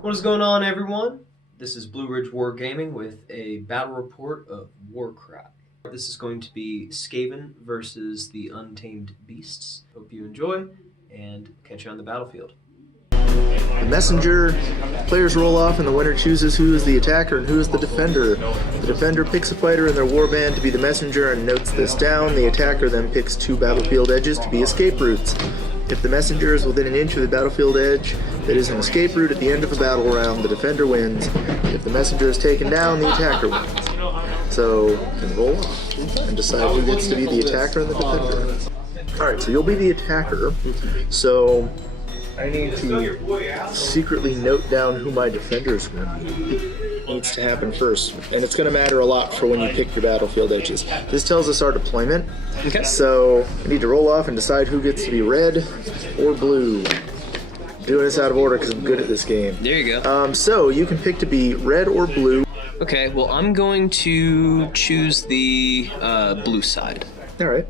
What is going on, everyone? This is Blue Ridge Wargaming with a battle report of Warcry. This is going to be Skaven versus the Untamed beasts. Hope you enjoy, and catch you on the battlefield. The messenger, players roll off and the winner chooses who is the attacker and who is the defender. The defender picks a fighter in their warband to be the messenger and notes this down. The attacker then picks 2 battlefield edges to be escape routes. If the messenger is within an inch of the battlefield edge that is an escape route at the end of a battle round, the defender wins. If the messenger is taken down, the attacker wins. So, you can roll off and decide who gets to be the attacker and the defender. Alright, so you'll be the attacker. So, I need to secretly note down who my defender is going to be. Needs to happen first, and it's going to matter a lot for when you pick your battlefield edges. This tells us our deployment. Okay. So I need to roll off and decide who gets to be red or blue. I'm doing this out of order because I'm good at this game. There you go. So you can pick to be red or blue. Okay, well I'm going to choose the blue side. All right.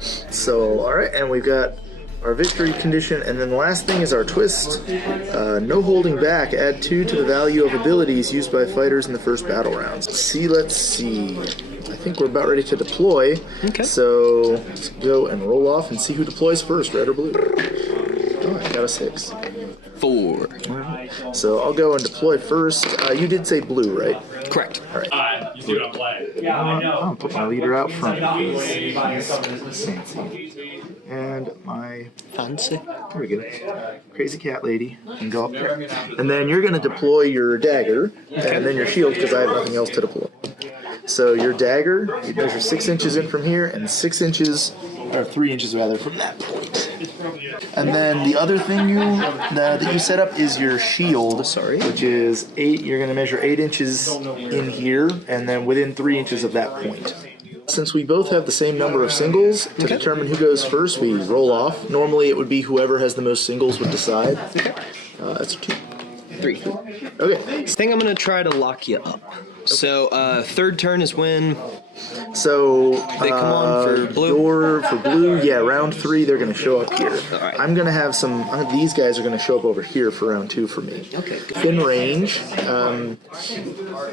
So, all right, and we've got our victory condition, and then the last thing is our twist. No holding back. Add 2 to the value of abilities used by fighters in the first battle rounds. Let's see. I think we're about ready to deploy. Okay. So let's go and roll off and see who deploys first, red or blue. Oh, I got a 6. 4. All right. So I'll go and deploy first. You did say blue, right? Correct. All right. You see what I'm playing? Yeah, I know. I'll put my leader out front. Fancy. And my Fancy. there we go. Crazy cat lady can go up there. And then you're going to deploy your dagger and then your shield because I have nothing else to deploy. So your dagger, you measure 6 inches in from here and 6 inches, or 3 inches rather, from that point. And then the other thing that you set up is your shield, which is 8. You're going to measure 8 inches in here and then within 3 inches of that point. Since we both have the same number of singles, to determine who goes first, we roll off. Normally it would be whoever has the most singles would decide. That's 2. 3. Okay. I think I'm going to try to lock you up. So, third turn is when So they come on for blue? For blue, yeah, round 3 they're going to show up here. Right. I'm going to have these guys are going to show up over here for round 2 for me. Okay, good. Thin range,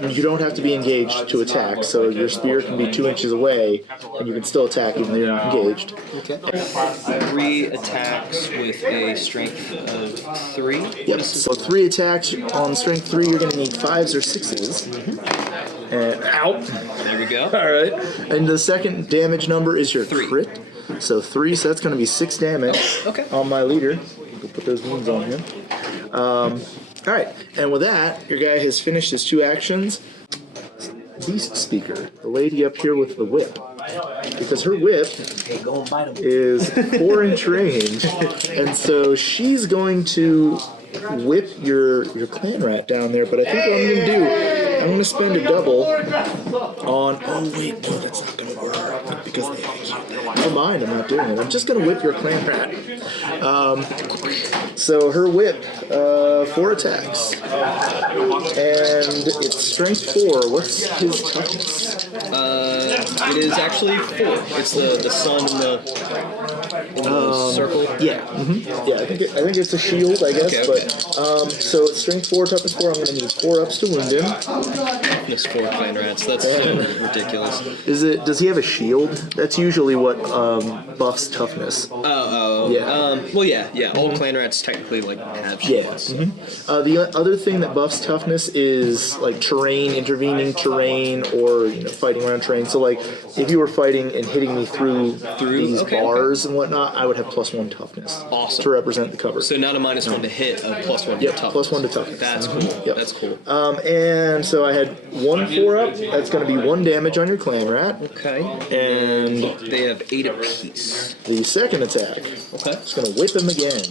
you don't have to be engaged to attack, so your spear can be 2 inches away and you can still attack even though you're not engaged. Okay. 3 attacks with a strength of 3. Yep, so 3 attacks on strength 3, you're going to need 5s or 6s. And out. There we go. All right. And the second damage number is your 3. crit. So 3, so that's going to be 6 damage on my leader. We'll put those wounds on him. All right. And with that, your guy has finished his 2 actions. Beast Speaker, the lady up here with the whip. Because her whip is 4-inch range. And so she's going to whip your clan rat down there. But I think what I'm going to do, I'm going to spend a double on... Oh, wait, no, that's not going to work. Because never mind, I'm not doing it. I'm just going to whip your clan rat. So her whip, 4 attacks. And it's strength 4. What's his toughness? It is actually 4. It's the sun in the circle. Yeah. Yeah, I think it's a shield, I guess. Okay. But so it's strength 4, toughness 4. I'm going to need 4 ups to wound him. Toughness 4 clan rats. That's ridiculous. Does he have a shield? That's usually what buffs toughness. Oh. Yeah. Well, yeah. All clan rats technically have shields. Yeah. The other thing that buffs toughness is like terrain, intervening terrain, or fighting around terrain. So like if you were fighting and hitting me through these bars and whatnot, I would have +1 toughness. Awesome. To represent the cover. So not a -1 to hit, a +1 to Yep, toughness. +1 to toughness. That's cool. Yep. That's cool. And so I had 1 4-up. That's going to be 1 damage on your clan rat. Okay. And they have 8 apiece. the second attack. Okay. It's going to whip him again.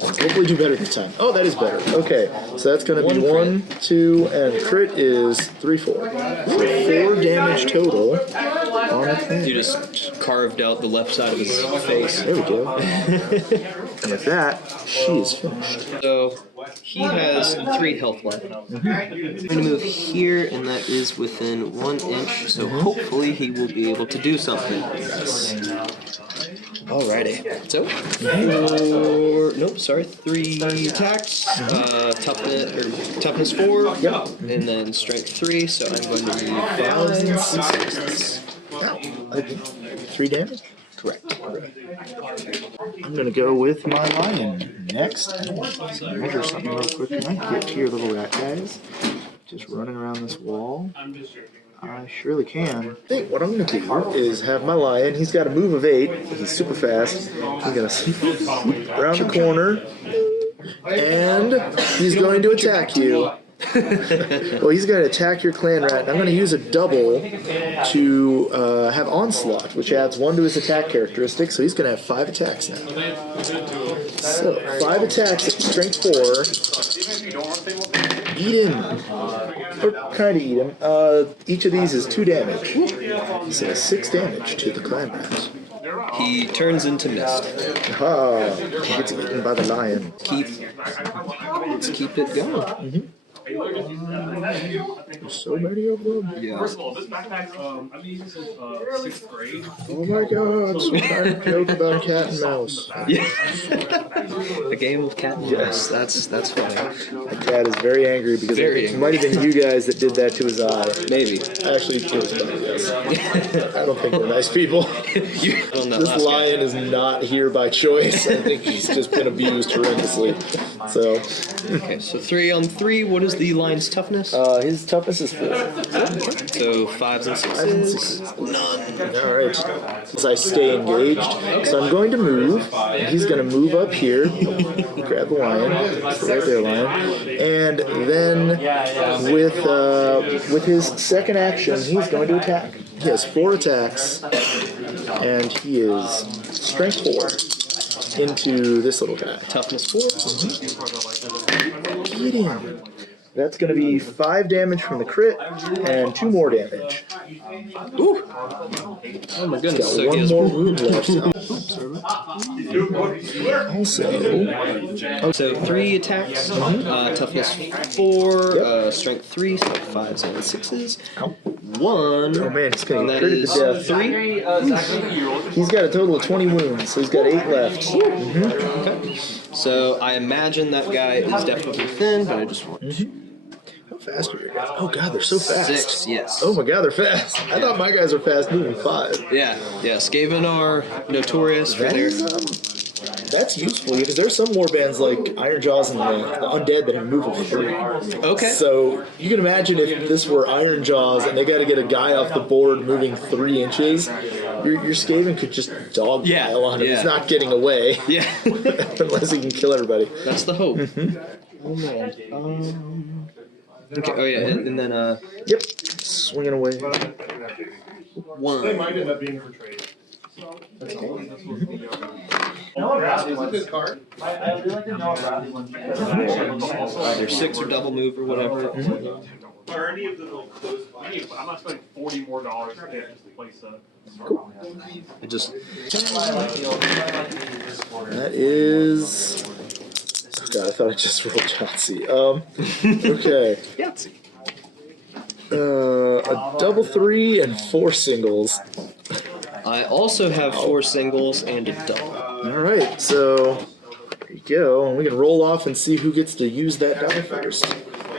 And hopefully do better this time. Oh, that is better. Okay, so that's going to be 1, 2, and crit is 3, 4. So 4 damage total on a clan. You just carved out the left side of his face. There we go. And with that, she is finished. So he has 3 health left. I'm going to move here, and that is within 1 inch. So hopefully he will be able to do something. Yes. Alrighty. So, three attacks. Toughness 4. Yep. And then strength 3. So I'm going to need 5 and 6. Oh, okay. 3 damage? Correct. I'm gonna go with my lion next. Measure something real quick. Can I get to your little rat guys? Just running around this wall. I surely can. I think what I'm gonna do is have my lion. He's got a move of 8. He's super fast. He's gonna sneak around the corner, and he's going to attack you. Well, he's going to attack your clan rat, and I'm going to use a double to have onslaught, which adds 1 to his attack characteristic, so he's going to have 5 attacks now. So, 5 attacks at strength 4. Eat him. Or kind of eat him. Each of these is 2 damage. So 6 damage to the clan rat. He turns into mist. Ah, he gets eaten by the lion. Let's keep it going. There's so many of them. Yeah. First of all, this backpack, I've been using since 6th grade. Oh my god, some kind of joke about cat and mouse. Yeah. A game of cat and mouse. That's funny. My cat is very angry because it might have been you guys that did that to his eye. Maybe. Actually, it was about us. I don't think we're nice people. This lion is not here by choice. I think he's just been abused horrendously. So. Okay, so 3 on 3. What is the lion's toughness? His toughness is 4. So 5s and 6s. None. Alright. Since I stay engaged, so I'm going to move. And he's going to move up here. Grab the lion. Right there, lion. And then with his second action, he's going to attack. He has 4 attacks. And he is strength 4 into this little guy. Toughness 4. Get him. That's going to be 5 damage from the crit and 2 more damage. Ooh. Oh my goodness. Got 1 more wound left. So 3 attacks. Toughness 4. Strength 3. So 5s and 6s. 1. Oh man, he's going to get critted to death. 3. He's got a total of 20 wounds, so he's got 8 left. Okay. So I imagine that guy is definitely thin, but I just want How fast are your guys? Oh god, they're so fast. 6, yes. Oh my god, they're fast. I thought my guys were fast moving 5. Yeah. Skaven are notorious for their... That's useful because there's some warbands like Iron Jaws and the Undead that have move of 3. Okay. So you can imagine if this were Iron Jaws and they got to get a guy off the board moving 3 inches, your Skaven could just dogpile on him. Yeah. He's not getting away. Yeah. Unless he can kill everybody. That's the hope. Oh man. Okay. Oh yeah, and then Yep. Swinging away. 1. They might end up being for trade. That's all. Either 6 or double move or whatever. Or any of those, I'm not spending $40 more to place a. Cool. It just... That is... Oh god, I thought I just rolled Yahtzee. Okay. Yahtzee. A double 3 and 4 singles. I also have 4 singles and a double. Alright, so there you go. And we can roll off and see who gets to use that die first.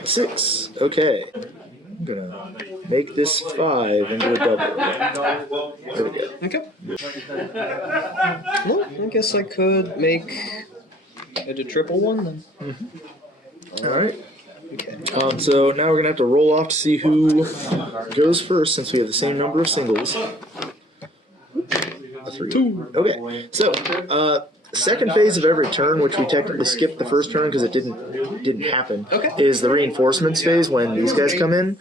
6. Okay. I'm gonna make this 5 into a double. There we go. Okay. Well, I guess I could make it a triple 1 then. Alright. Okay. So now we're gonna have to roll off to see who goes first since we have the same number of singles. A 3. 2. Okay. So, second phase of every turn, which we technically skipped the first turn because it didn't happen, is the reinforcements phase when these guys come in.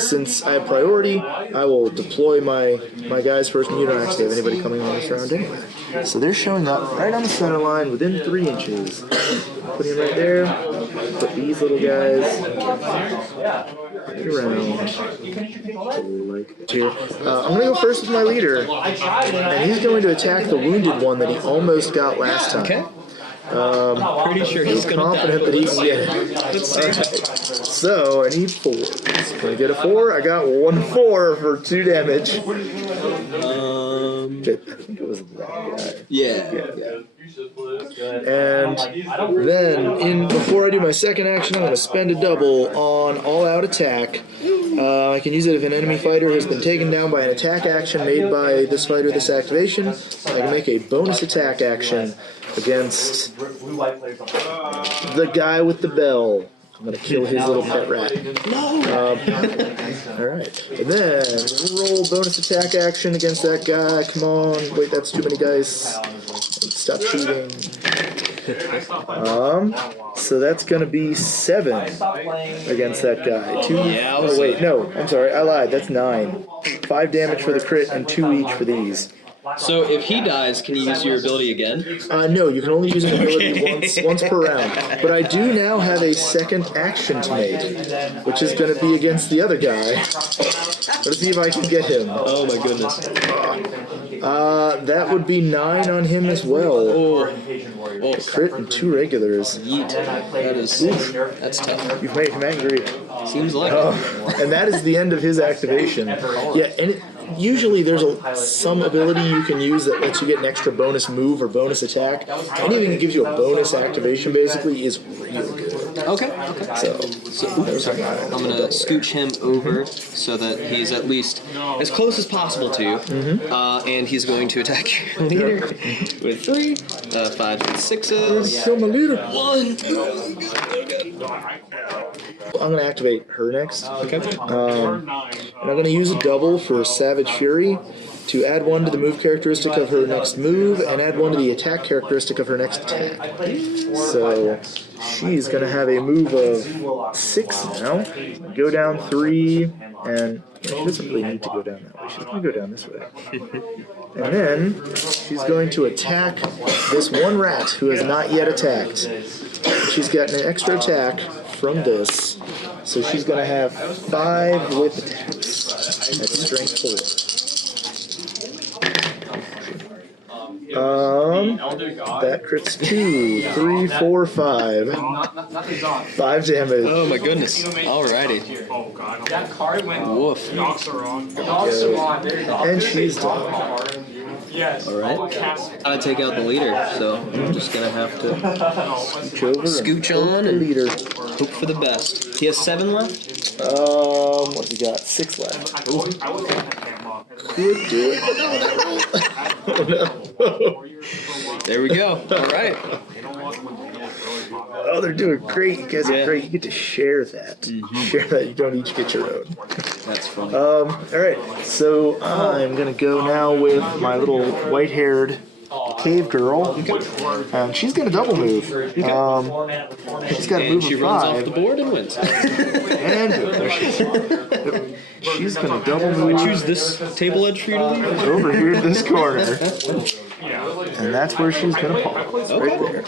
Since I have priority, I will deploy my guys first, and you don't actually have anybody coming on this round anyway. So they're showing up right on the center line within 3 inches. Put him right there. Put these little guys right around. Here. I'm going to go first with my leader, and he's going to attack the wounded one that he almost got last time. Okay. Pretty sure he's gonna confident that he can get it. Alright, so I need 4. Can I get a 4? I got 1 4 for 2 damage. I think it was that guy. Yeah. And then, before I do my second action, I'm going to spend a double on all-out attack. I can use it if an enemy fighter has been taken down by an attack action made by this fighter this activation. I can make a bonus attack action against the guy with the bell. I'm going to kill his little pet rat. Alright. And then, roll bonus attack action against that guy. Come on. Wait, that's too many guys. Stop cheating. So that's going to be 7 against that guy. 2. Oh, wait, no. I'm sorry. I lied. That's 9. 5 damage for the crit and 2 each for these. So if he dies, can you use your ability again? No, you can only use an ability once per round. But I do now have a second action to make, which is going to be against the other guy. Let's see if I can get him. Oh my goodness. That would be 9 on him as well. Oh, Crit and 2 regulars. Yeet. That's tough. You've made him angry. Seems like And that is the end of his activation. Yeah, and usually there's some ability you can use that lets you get an extra bonus move or bonus attack. Anything that gives you a bonus activation basically is really good. Okay. So I'm gonna scooch him over so that he's at least as close as possible to you, and he's going to attack your leader with 3, 5, 6s. Kill my leader. 1. I'm going to activate her next. Okay. And I'm going to use a double for Savage Fury to add 1 to the move characteristic of her next move and add 1 to the attack characteristic of her next attack. So she's going to have a move of 6 now. Go down 3, and she doesn't really need to go down that way. She's going to go down this way. And then she's going to attack this one rat who has not yet attacked. She's got an extra attack from this, so she's going to have 5 whip attacks. That's strength 4. That crits 2, 3, 4, 5. 5 damage. Oh my goodness. Alrighty. That card went. Woof. And she's done. Yes. Alright. Gotta take out the leader, so I'm just gonna have to scooch on and leader. hope for the best. He has 7 left? What's he got? 6 left. Could do it. Oh no. There we go. Alright. Oh, they're doing great. You guys are great. You get to share that. Share that. You don't each get your own. That's funny. Alright, so I'm gonna go now with my little white-haired cave girl. And she's gonna double move. She's got a move she of runs 5. off the board and wins. And she's gonna double move. Choose this table edge for you to leave? Over here in this corner. And that's where she's gonna pause. Right there.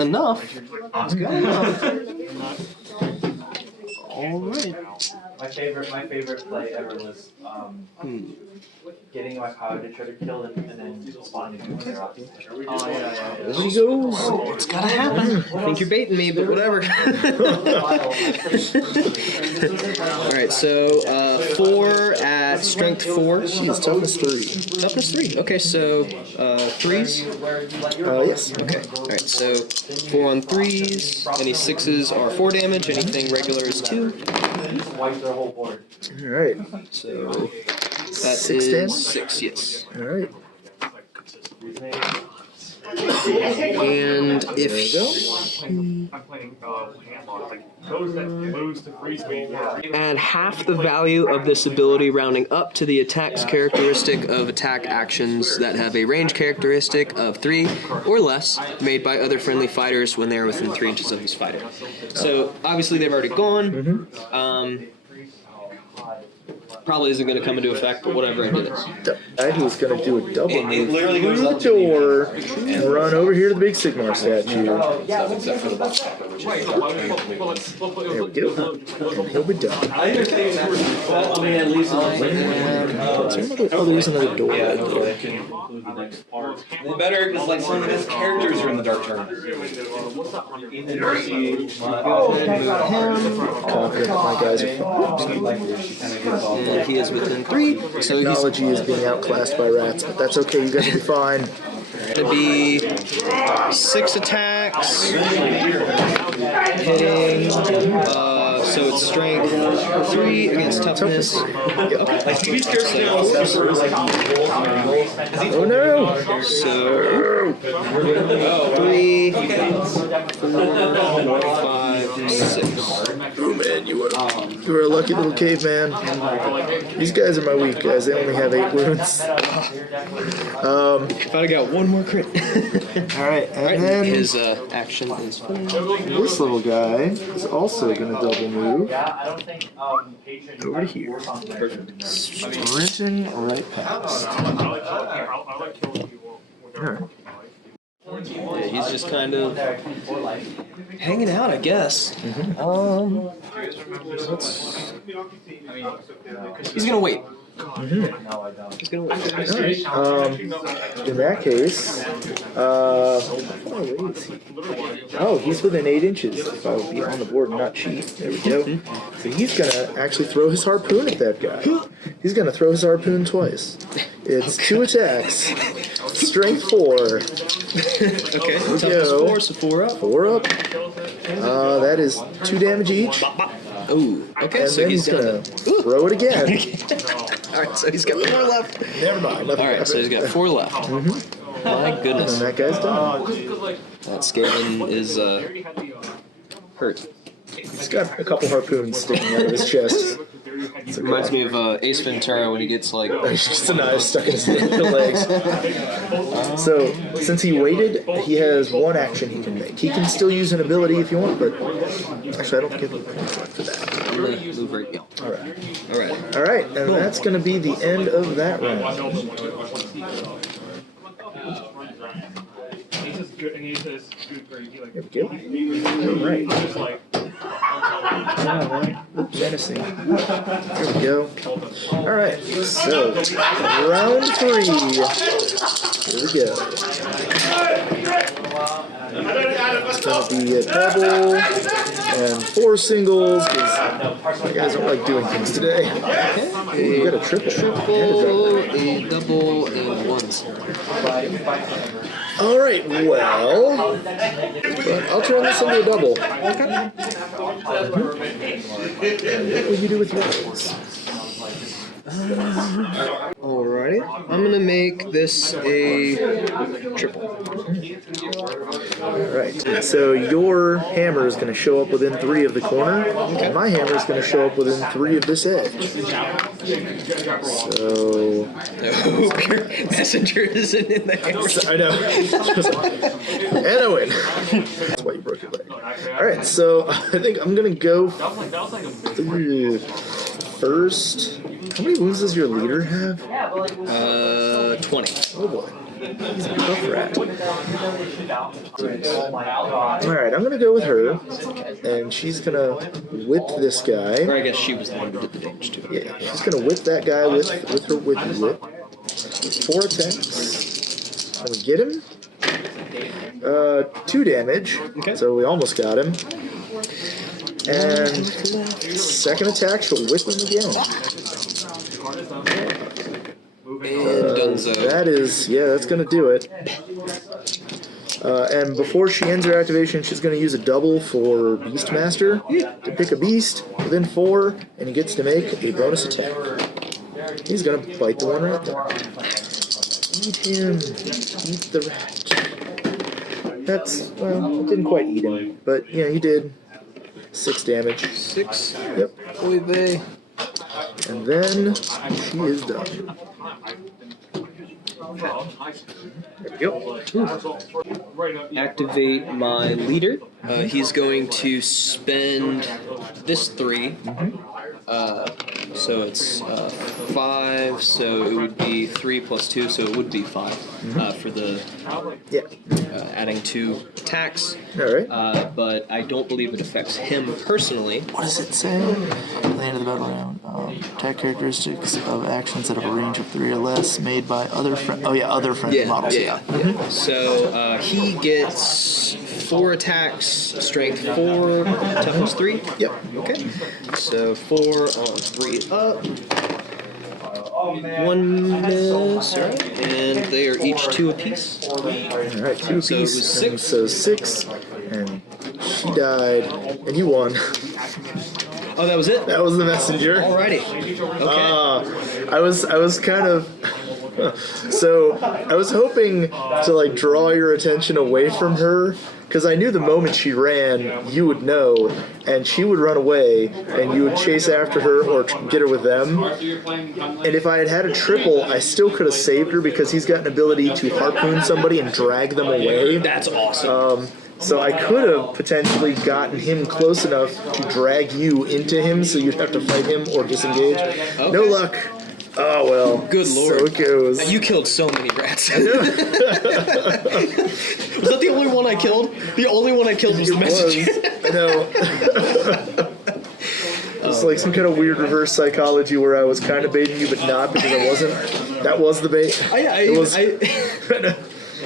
Enough. That's good enough. Alright. My favorite play ever was getting my power to try to kill it and then spawning it. There she goes. It's gotta happen. I think you're baiting me, but whatever. Alright, so 4 at strength 4. She's toughness 3. Toughness 3. Okay, so 3s? Yes. Okay, alright, so 4 on 3s. Any 6s are 4 damage, anything regular is 2. Wipe their whole board. Alright. So that 6 is damage? 6, yes. Alright. And if I'm playing handlock, like those that lose to free speed. add half the value of this ability rounding up to the attack's characteristic of attack actions that have a range characteristic of 3 or less made by other friendly fighters when they are within 3 inches of this fighter. So obviously they've already gone. probably isn't going to come into effect, but whatever it is. The guy who's going to do a double It move literally goes through up the to the door and run over here to the big Sigmar statue. Except for the box stopper, which is There we go. And he'll be done. I understand. I mean, at least Oh, there's another door. yeah, no, that can include the next part. The better, because like some of his characters are in the Dark Tournament. Confident my guys are fine. And he is within 3, so he's Technology is being outclassed by rats, but that's okay. You guys will be fine. going to be 6 attacks, hitting, so it's strength 3 against toughness. Like, these characters now super like Oh no! So 3, 4, 5, 6. Oh man, you are a lucky little caveman. These guys are my weak guys. They only have 8 wounds. If I'd got one more crit. Alright, and then His action is this little guy is also going to double move over to here. Sprinting right past. Alright. Yeah, he's just kind of hanging out, I guess. He's gonna wait. He's gonna wait. Alright, in that case, how far away is he? Oh, he's within 8 inches. If I would be on the board and not cheat. There we go. So he's gonna actually throw his harpoon at that guy. He's gonna throw his harpoon twice. It's 2 attacks. Strength 4. Okay, There we toughness go. 4, so 4 up. 4 up. That is 2 damage each. Ooh, okay, And so then he's he's gonna done. throw it again. Alright, so he's got 4 left. Never mind. Alright, so he's got 4 left. My And goodness. that guy's done. That Skaven is hurt. He's got a couple harpoons sticking out of his chest. It reminds me of Ace Ventura when he gets like. He's just a knife stuck in his legs. So, since he waited, he has 1 action he can make. He can still use an ability if you want, but actually, I don't think he have points left for that. I'm gonna move right now. Alright. Alright. Alright, and that's going to be the end of that round. There we go. Alright. Menacing. There we go. Alright, so round 3. Here we go. It's going to be a double and 4 singles because you guys don't like doing things today. Ooh, you got a triple. A double, and 1s. Alright, well, I'll turn this into a double. Okay. What will you do with yours? Alrighty. I'm gonna make this a triple. Alright, so your hammer is going to show up within 3 of the corner, and my hammer is going to show up within 3 of this edge. So... Your messenger isn't in there. I know. And I win. That's why you broke your leg. Alright, so I think I'm going to go first. How many wounds does your leader have? 20. Oh boy. He's a tough rat. Alright, I'm gonna go with her. And she's gonna whip this guy. Or I guess she was the one who did the damage to him. Yeah, she's gonna whip that guy with her whippy whip. 4 attacks. Can we get him? 2 damage. Okay. So we almost got him. And second attack, she'll whip him again. And Dunzo. That is, yeah, that's going to do it. And before she ends her activation, she's going to use a double for Beastmaster to pick a beast within 4, and he gets to make a bonus attack. He's going to bite the one right there. Eat him. Eat the rat. That's, well, it didn't quite eat him, but yeah, he did. 6 damage. 6. Yep. Oy vey. And then she is done. There we go. Activate my leader. He's going to spend this 3 So it's 5, so it would be 3 plus 2, so it would be 5 for the adding 2 attacks. Alright. But I don't believe it affects him personally. What does it say? At the end of the battle round, attack characteristics of actions that have a range of 3 or less made by other other friendly models. So he gets 4 attacks, strength 4, toughness 3. Yep. Okay. So 4 on 3 up. 1 miss, alright. And they are each 2 apiece. Alright, 2 apiece. So it was 6. So 6, and she died, and you won. Oh, that was it? That was the messenger. Alrighty. Okay. I was kind of. So I was hoping to like draw your attention away from her, because I knew the moment she ran, you would know, and she would run away, and you would chase after her or get her with them. And if I had had a triple, I still could have saved her, because he's got an ability to harpoon somebody and drag them away. That's awesome. So I could have potentially gotten him close enough to drag you into him, so you'd have to fight him or disengage. Okay. No luck. Oh well. Good lord. So it goes. You killed so many rats. Was that the only one I killed? The only one I killed was the messenger. I know. It's like some kind of weird reverse psychology where I was kind of baiting you, but not, because I wasn't. That was the bait.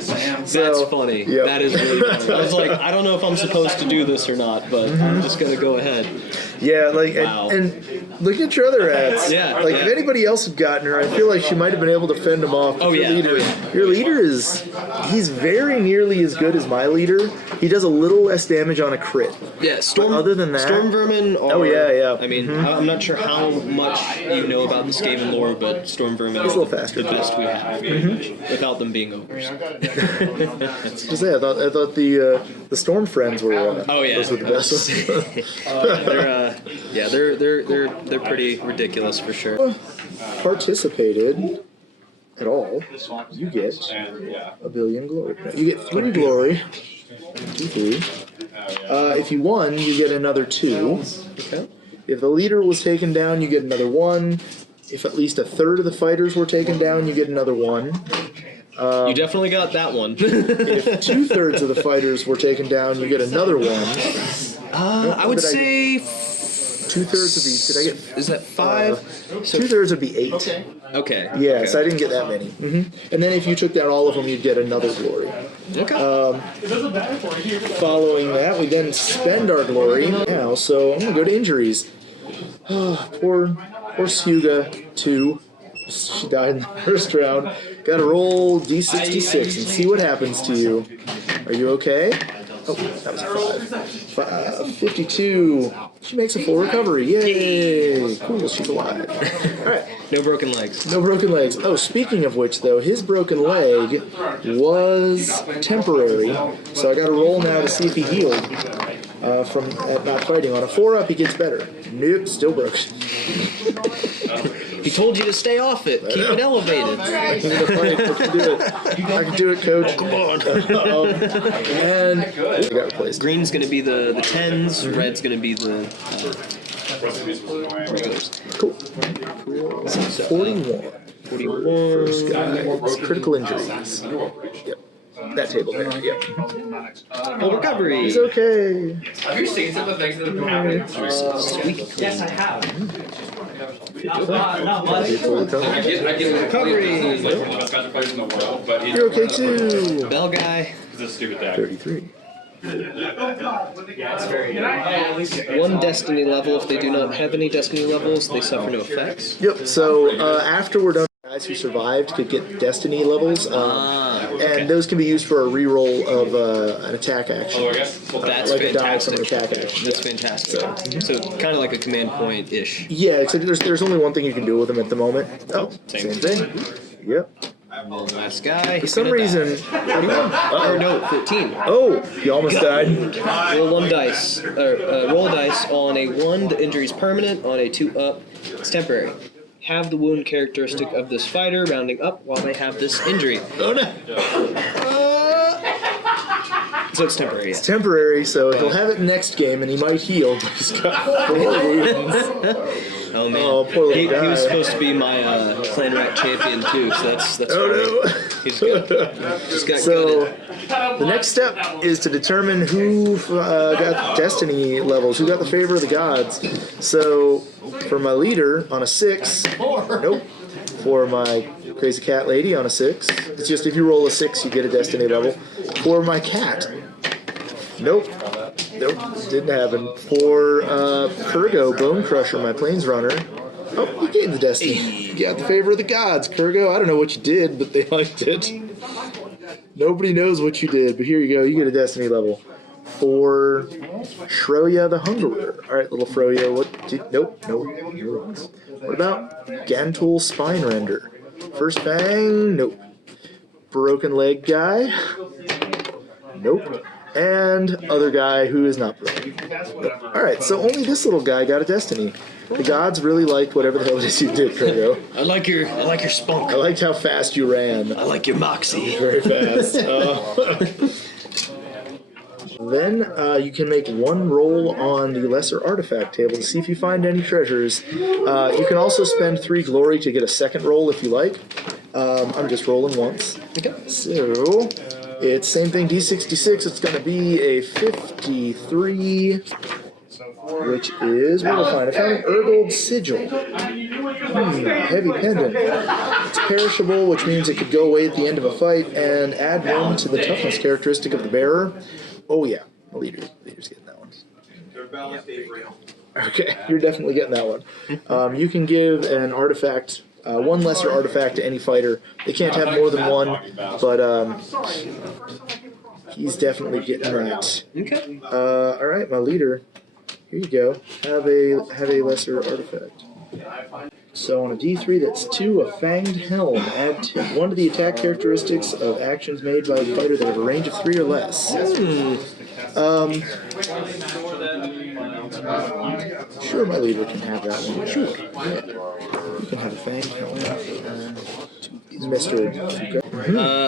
That's funny. Yep. That is really funny. I was like, I don't know if I'm supposed to do this or not, but I'm just gonna go ahead. Yeah, like, Wow. and look at your other rats. Yeah, Like, yeah. if anybody else had gotten her, I feel like she might have been able to fend them off. But Oh, your yeah. leader, your leader he's very nearly as good as my leader. He does a little less damage on a crit. Yeah, storm. But other than that, storm vermin are. Oh, yeah. I mean, I'm not sure how much you know about the Skaven lore, but storm vermin He's is a little faster. the best we have, without them being ogres. Just say, I thought the Storm Friends were. Oh yeah, those were the best. they're pretty ridiculous for sure. Participated at all, you get a billion glory. You get 3 glory. 2, 3. If you won, you get another 2. Okay. If the leader was taken down, you get another 1. If at least a third of the fighters were taken down, you get another 1. You definitely got that one. If 2/3 of the fighters were taken down, you get another 1. I would say 2/3 would be. Did I get? Is that 5? So 2/3 would be 8. okay. Yeah, okay. so I didn't get that many. And then if you took down all of them, you'd get another glory. Okay. Following that, we then spend our glory now. So I'm gonna go to injuries. Poor Suga 2. She died in the first round. Gotta roll D66 and see what happens to you. Are you okay? Oh, that was a 5. 52. She makes a full recovery. Yay! Cool, she's alive. Alright. No broken legs. No broken legs. Oh, speaking of which, though, his broken leg was temporary. So I gotta roll now to see if he healed from not fighting. On a 4-up, he gets better. Nope, still broken. He told you to stay off it. Keep it elevated. I can fight. I can do it. I can do it, coach. Come on. And I got replaced. Green's gonna be the 10s. Red's gonna be the regulars. Cool. 41. 41. First guy. Critical injuries. Yep. That table there. Yep. Full recovery. He's okay. Have you seen some of the things that have been happening? Yes, I have. Not much. Full recovery. I get Recovery. like one of the best players in the world, but You're okay too. Bell guy. He's a stupid deck. 33. One destiny level. If they do not have any destiny levels, they suffer no effects. Yep. So after we're done, guys who survived could get destiny levels, and those can be used for a reroll of an attack action. That's like a die from fantastic. an attack action. That's fantastic. So kind of like a command point ish. Yeah, except there's only one thing you can do with them at the moment. Oh, same thing. Yep. Last guy. For some reason, 41. Or no, 14. oh, you almost died. Roll 1 dice. Roll a dice. On a 1, the injury is permanent. On a 2 up, it's temporary. Have the wound characteristic of this fighter rounding up while they have this injury. Oh no. So it's temporary. It's temporary, so he'll have it next game, and he might heal, but he's got 4 wounds. Oh man, Oh, poor little he guy. was supposed to be my clan rat champion too, so that's Oh funny. He's good. Just got So good. the next step is to determine who got destiny levels, who got the favor of the gods. So for my leader on a 6, nope. For my crazy cat lady on a 6, it's just if you roll a 6, you get a destiny level. For my cat, nope. Nope, didn't happen. For Kurgo, Bone Crusher, my plains runner. Oh, you gained the destiny. You got the favor of the gods, Kurgo. I don't know what you did, but they liked it. Nobody knows what you did, but here you go. You get a destiny level. For Shroya the Hungerer. Alright, little Froyo. Nope. What about Gantul Spine Render? First Fang? Nope. Broken Leg Guy? Nope. And other guy who is not broken. Nope. Alright, so only this little guy got a destiny. The gods really liked whatever the hell it is you did, Kurgo. I like your spunk. I liked how fast you ran. I like your moxie. Very fast. Then you can make one roll on the lesser artifact table to see if you find any treasures. You can also spend 3 glory to get a second roll if you like. I'm just rolling once. Okay. So it's same thing, D66. It's going to be a 53, which is, what did I find? I found an Urgold Sigil. Heavy pendant. It's perishable, which means it could go away at the end of a fight, and add 1 to the toughness characteristic of the bearer. Oh yeah, the leader's getting that one. Okay, you're definitely getting that one. You can give an artifact, one lesser artifact to any fighter. They can't have more than one, but he's definitely getting that. Okay. All right, my leader. Here you go. Have a lesser artifact. So on a D3, that's 2, a Fanged Helm. Add 1 to the attack characteristics of actions made by a fighter that have a range of 3 or less. Sure, my leader can have that one. Sure. Yeah. You can have a Fanged Helm. Mr.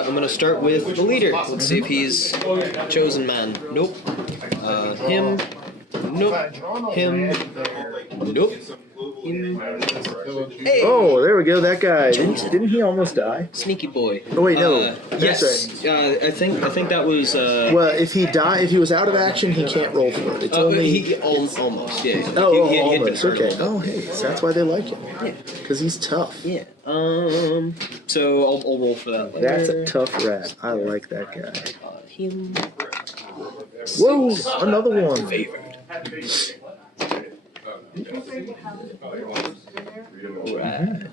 I'm gonna start with the leader. Let's see if he's chosen man. Nope. Him. Nope. Him. Nope. Hey. Oh, there we go. That guy. Didn't he almost die? Sneaky boy. Oh wait, no. Yes. Right. I think that was. Well, if he was out of action, he can't roll for it. It's only almost. Yeah. Almost. Okay. Oh, hey, so that's why they like him. Because he's tough. Yeah. So I'll roll for that later. That's a tough rat. I like that guy. Him. Whoa, another one. Favored. Right.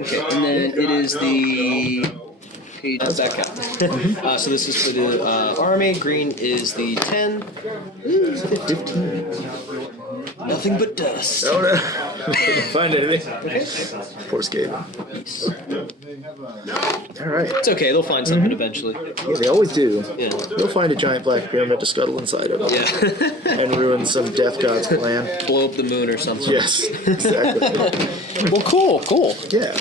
Okay, and then it is the page back out. So this is for the army. Green is the 10. 15. Nothing but dust. Oh no. Couldn't find anything. Poor Skaven. Alright. It's okay, they'll find something eventually. Yeah, they always do. Yeah. They'll find a giant black pyramid to scuttle inside of it. Yeah. And ruin some death god's plan. Blow up the moon or something. Yes, exactly. Well, cool. Yeah.